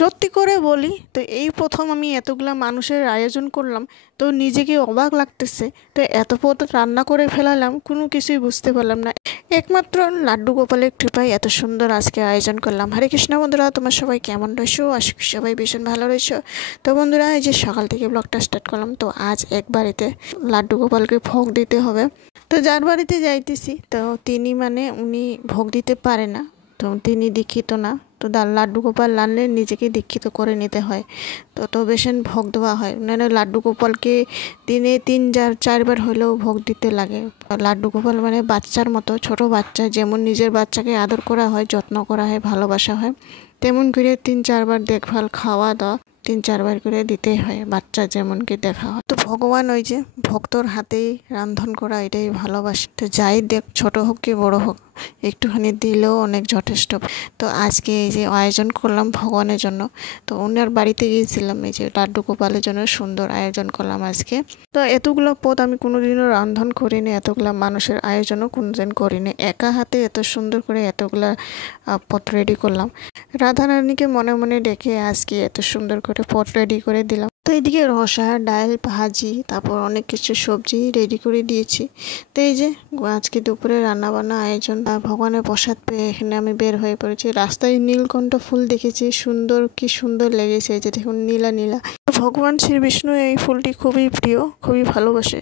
সত্যি করে বলি তো এই প্রথম আমি এতগুলা মানুষের আয়োজন করলাম, তো নিজেকে অবাক লাগতেছে। তো এত পদ রান্না করে ফেলালাম, কোনো কিছুই বুঝতে পারলাম না। একমাত্র লাড্ডু গোপালের কৃপায় এত সুন্দর আজকে আয়োজন করলাম। হরে কৃষ্ণ বন্ধুরা, তোমার সবাই কেমন রয়েছো? আশা করি সবাই ভীষণ ভালো রয়েছো। তো বন্ধুরা, এই যে সকাল থেকে ব্লগটা স্টার্ট করলাম, তো আজ এক বাড়িতে লাড্ডু গোপালকে ভোগ দিতে হবে। তো যার বাড়িতে যাইতেছি, তো তিনি উনি ভোগ দিতে পারে না, তো তিনি দীক্ষিত না। তো লাড্ডু গোপাল আনলে নিজেকে দীক্ষিত করে নিতে হয়, তো বেশন ভোগ দেওয়া হয়। লাড্ডু গোপালকে দিনে 3-4বার হলেও ভোগ দিতে লাগে। লাড্ডু গোপাল বাচ্চার মতো, ছোট বাচ্চা যেমন নিজের বাচ্চাকে আদর করা হয়, যত্ন করা হয়, ভালোবাসা হয়, তেমন করে 3-4বার দেখভাল, খাওয়া দাওয়া 3-4বার করে দিতেই হয়, বাচ্চা যেমন কি দেখা হয়। তো ভগবান ওই যে ভক্তর হাতেই রান্ধন করা, এটাই ভালোবাসে। তো যাই দেখ, ছোট হোক কি বড় হোক, একটুখানি দিলেও অনেক যথেষ্ট। তো আজকে এই যে আয়োজন করলাম ভগবানের জন্য, তো ওনার বাড়িতে গিয়েছিলাম, এই যে লাড্ডু গোপালের জন্য সুন্দর আয়োজন করলাম আজকে। তো এতগুলো পদ আমি কোনোদিনও রান্ধন করিনি, এতগুলা মানুষের আয়োজনও কোনোদিন করিনি। একা হাতে এত সুন্দর করে এতগুলা পদ রেডি করলাম। রাধারানীকে মনে মনে ডেকে আজকে এত সুন্দর করে পদ রেডি করে দিলাম। তো এইদিকে রসা, ডাল, ভাজি, তারপর অনেক কিছু সবজি রেডি করে দিয়েছি। তো এই যে আজকে দুপুরে রান্নাবান্না আয়োজন, ভগবানের প্রসাদ পেয়ে এখানে আমি বের হয়ে পড়েছি। রাস্তায় নীলকণ্ঠ ফুল দেখেছি, সুন্দর, কি সুন্দর লেগেছে। এই যে দেখুন, নীলা নীলা। ভগবান শ্রী বিষ্ণু এই ফুলটি খুবই প্রিয়, খুবই ভালোবাসে।